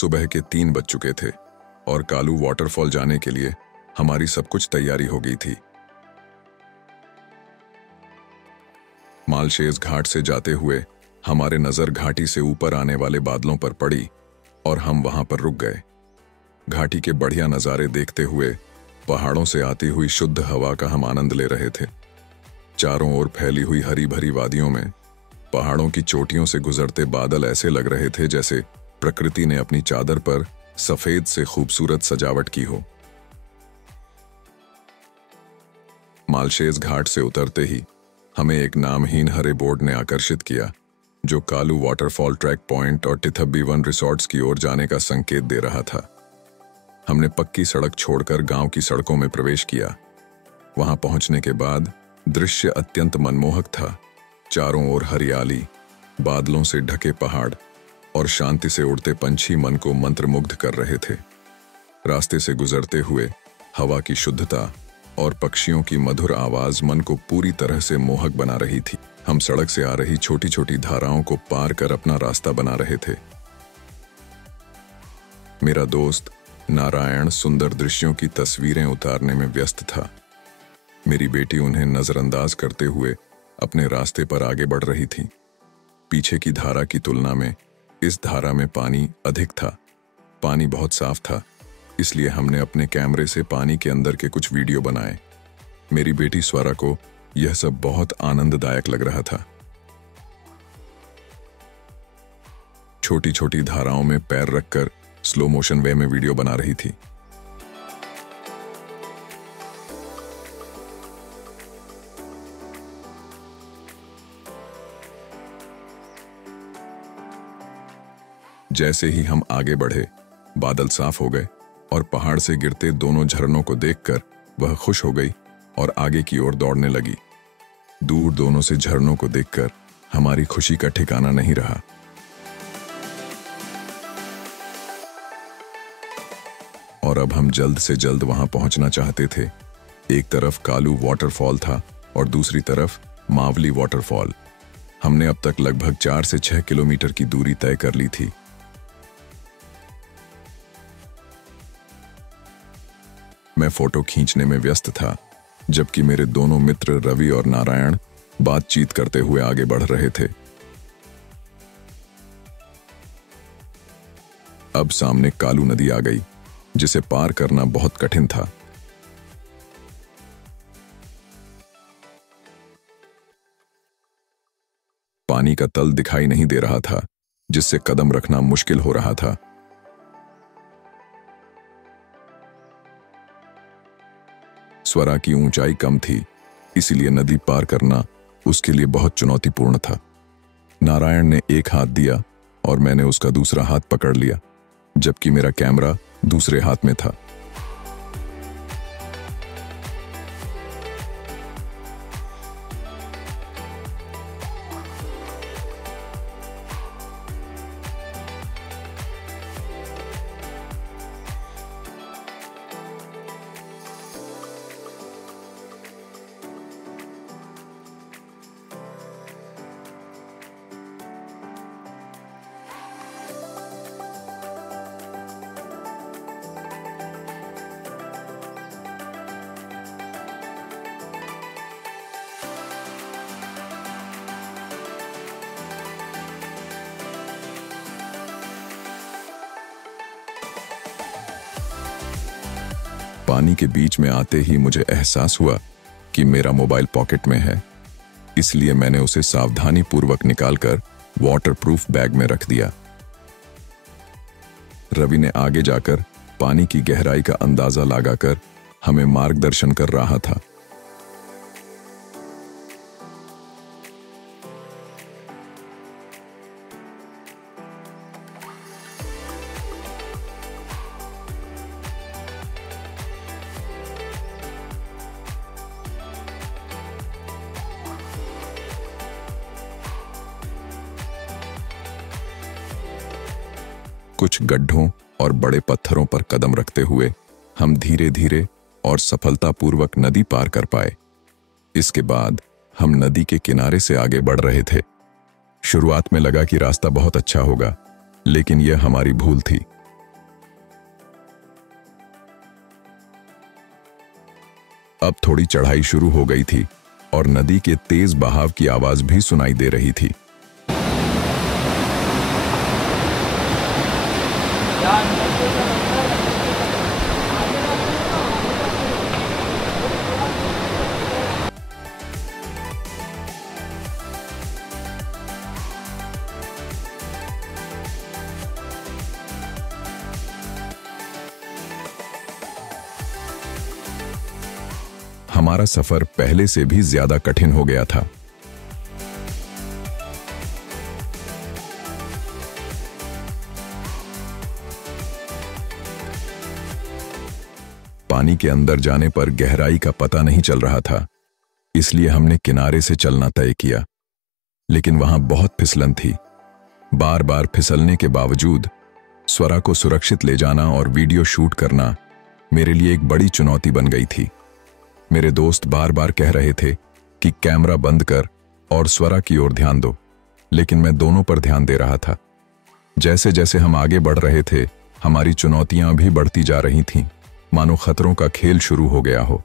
सुबह के 3 बज चुके थे और कालू वाटरफॉल जाने के लिए हमारी सब कुछ तैयारी हो गई थी। मालशेज घाट से जाते हुए हमारे नजर घाटी से ऊपर आने वाले बादलों पर पड़ी और हम वहां पर रुक गए। घाटी के बढ़िया नजारे देखते हुए पहाड़ों से आती हुई शुद्ध हवा का हम आनंद ले रहे थे। चारों ओर फैली हुई हरी भरी वादियों में पहाड़ों की चोटियों से गुजरते बादल ऐसे लग रहे थे जैसे प्रकृति ने अपनी चादर पर सफेद से खूबसूरत सजावट की हो। मालशेज घाट से उतरते ही हमें एक नामहीन हरे बोर्ड ने आकर्षित किया, जो कालू वाटरफॉल ट्रैक पॉइंट और टिथब्बी वन रिसॉर्ट्स की ओर जाने का संकेत दे रहा था। हमने पक्की सड़क छोड़कर गांव की सड़कों में प्रवेश किया। वहां पहुंचने के बाद दृश्य अत्यंत मनमोहक था। चारों ओर हरियाली, बादलों से ढके पहाड़ और शांति से उड़ते पंछी मन को मंत्रमुग्ध कर रहे थे। रास्ते से गुजरते हुए हवा की शुद्धता और पक्षियों की मधुर आवाज मन को पूरी तरह से मोहक बना रही थी। हम सड़क से आ रही छोटी छोटी धाराओं को पार कर अपना रास्ता बना रहे थे। मेरा दोस्त नारायण सुंदर दृश्यों की तस्वीरें उतारने में व्यस्त था। मेरी बेटी उन्हें नजरअंदाज करते हुए अपने रास्ते पर आगे बढ़ रही थी। पीछे की धारा की तुलना में इस धारा में पानी अधिक था। पानी बहुत साफ था, इसलिए हमने अपने कैमरे से पानी के अंदर के कुछ वीडियो बनाए। मेरी बेटी स्वरा को यह सब बहुत आनंददायक लग रहा था। छोटी छोटी धाराओं में पैर रखकर स्लो मोशन वे में वीडियो बना रही थी। जैसे ही हम आगे बढ़े, बादल साफ हो गए और पहाड़ से गिरते दोनों झरनों को देखकर वह खुश हो गई और आगे की ओर दौड़ने लगी। दूर दोनों से झरनों को देखकर हमारी खुशी का ठिकाना नहीं रहा। और अब हम जल्द से जल्द वहां पहुंचना चाहते थे। एक तरफ कालू वाटरफॉल था और दूसरी तरफ मावली वाटरफॉल। हमने अब तक लगभग 4 से 6 किलोमीटर की दूरी तय कर ली थी। मैं फोटो खींचने में व्यस्त था, जबकि मेरे दोनों मित्र रवि और नारायण बातचीत करते हुए आगे बढ़ रहे थे। अब सामने कालू नदी आ गई, जिसे पार करना बहुत कठिन था। पानी का तल दिखाई नहीं दे रहा था, जिससे कदम रखना मुश्किल हो रहा था। स्वरा की ऊंचाई कम थी, इसलिए नदी पार करना उसके लिए बहुत चुनौतीपूर्ण था। नारायण ने एक हाथ दिया और मैंने उसका दूसरा हाथ पकड़ लिया, जबकि मेरा कैमरा दूसरे हाथ में था। पानी के बीच में आते ही मुझे एहसास हुआ कि मेरा मोबाइल पॉकेट में है, इसलिए मैंने उसे सावधानी पूर्वक निकालकर वाटरप्रूफ बैग में रख दिया। रवि ने आगे जाकर पानी की गहराई का अंदाजा लगाकर हमें मार्गदर्शन कर रहा था। कुछ गड्ढों और बड़े पत्थरों पर कदम रखते हुए हम धीरे धीरे और सफलतापूर्वक नदी पार कर पाए। इसके बाद हम नदी के किनारे से आगे बढ़ रहे थे। शुरुआत में लगा कि रास्ता बहुत अच्छा होगा, लेकिन यह हमारी भूल थी। अब थोड़ी चढ़ाई शुरू हो गई थी और नदी के तेज बहाव की आवाज भी सुनाई दे रही थी। हमारा सफर पहले से भी ज्यादा कठिन हो गया था। पानी के अंदर जाने पर गहराई का पता नहीं चल रहा था, इसलिए हमने किनारे से चलना तय किया। लेकिन वहां बहुत फिसलन थी। बार बार फिसलने के बावजूद स्वरा को सुरक्षित ले जाना और वीडियो शूट करना मेरे लिए एक बड़ी चुनौती बन गई थी। मेरे दोस्त बार बार कह रहे थे कि कैमरा बंद कर और स्वरा की ओर ध्यान दो, लेकिन मैं दोनों पर ध्यान दे रहा था। जैसे जैसे हम आगे बढ़ रहे थे, हमारी चुनौतियां भी बढ़ती जा रही थीं, मानो खतरों का खेल शुरू हो गया हो।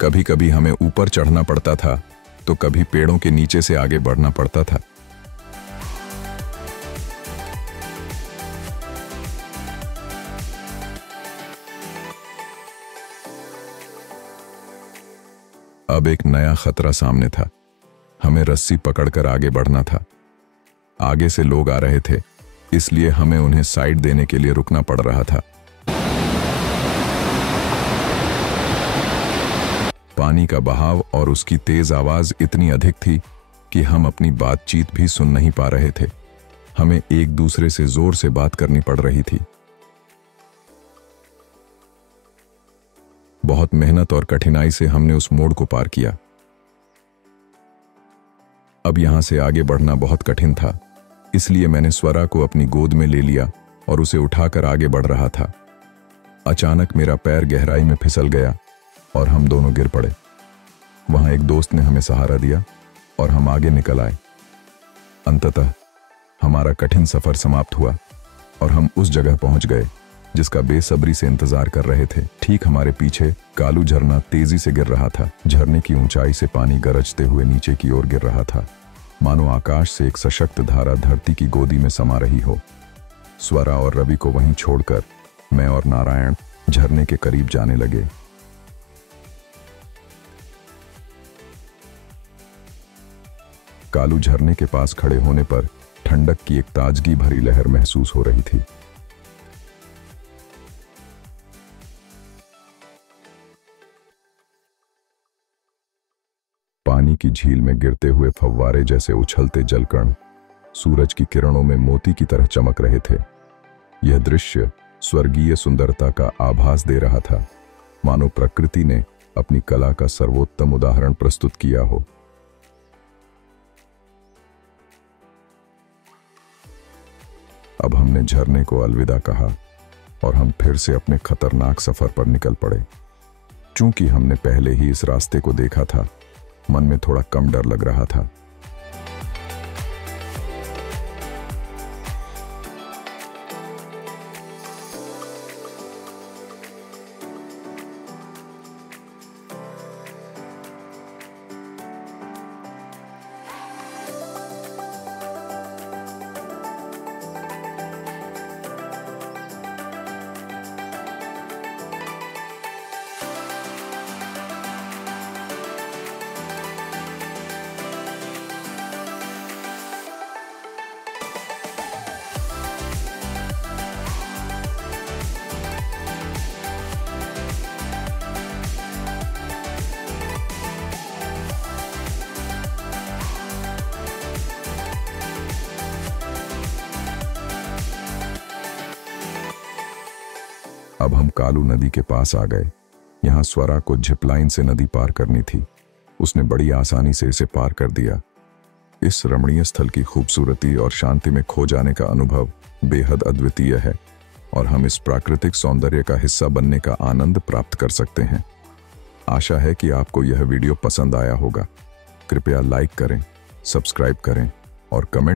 कभी कभी हमें ऊपर चढ़ना पड़ता था तो कभी पेड़ों के नीचे से आगे बढ़ना पड़ता था। अब एक नया खतरा सामने था। हमें रस्सी पकड़कर आगे बढ़ना था। आगे से लोग आ रहे थे, इसलिए हमें उन्हें साइड देने के लिए रुकना पड़ रहा था। पानी का बहाव और उसकी तेज आवाज इतनी अधिक थी कि हम अपनी बातचीत भी सुन नहीं पा रहे थे। हमें एक दूसरे से जोर से बात करनी पड़ रही थी। बहुत मेहनत और कठिनाई से हमने उस मोड़ को पार किया। अब यहां से आगे बढ़ना बहुत कठिन था, इसलिए मैंने स्वरा को अपनी गोद में ले लिया और उसे उठाकर आगे बढ़ रहा था। अचानक मेरा पैर गहराई में फिसल गया और हम दोनों गिर पड़े। वहां एक दोस्त ने हमें सहारा दिया और हम आगे निकल आए। अंततः हमारा कठिन सफर समाप्त हुआ और हम उस जगह पहुंच गए जिसका बेसब्री से इंतजार कर रहे थे। ठीक हमारे पीछे कालू झरना तेजी से गिर रहा था। झरने की ऊंचाई से पानी गरजते हुए नीचे की ओर गिर रहा था, मानो आकाश से एक सशक्त धारा धरती की गोदी में समा रही हो। स्वरा और रवि को वहीं छोड़कर मैं और नारायण झरने के करीब जाने लगे। कालू झरने के पास खड़े होने पर ठंडक की एक ताजगी भरी लहर महसूस हो रही थी। पानी की झील में गिरते हुए फव्वारे जैसे उछलते जलकण सूरज की किरणों में मोती की तरह चमक रहे थे। यह दृश्य स्वर्गीय सुंदरता का आभास दे रहा था, मानो प्रकृति ने अपनी कला का सर्वोत्तम उदाहरण प्रस्तुत किया हो। अब हमने झरने को अलविदा कहा और हम फिर से अपने खतरनाक सफर पर निकल पड़े। चूंकि हमने पहले ही इस रास्ते को देखा था, मन में थोड़ा कम डर लग रहा था। अब हम कालू नदी के पास आ गए। यहाँ स्वरा को जिपलाइन से नदी पार करनी थी। उसने बड़ी आसानी से इसे पार कर दिया। इस रमणीय स्थल की खूबसूरती और शांति में खो जाने का अनुभव बेहद अद्वितीय है और हम इस प्राकृतिक सौंदर्य का हिस्सा बनने का आनंद प्राप्त कर सकते हैं। आशा है कि आपको यह वीडियो पसंद आया होगा। कृपया लाइक करें, सब्सक्राइब करें और कमेंट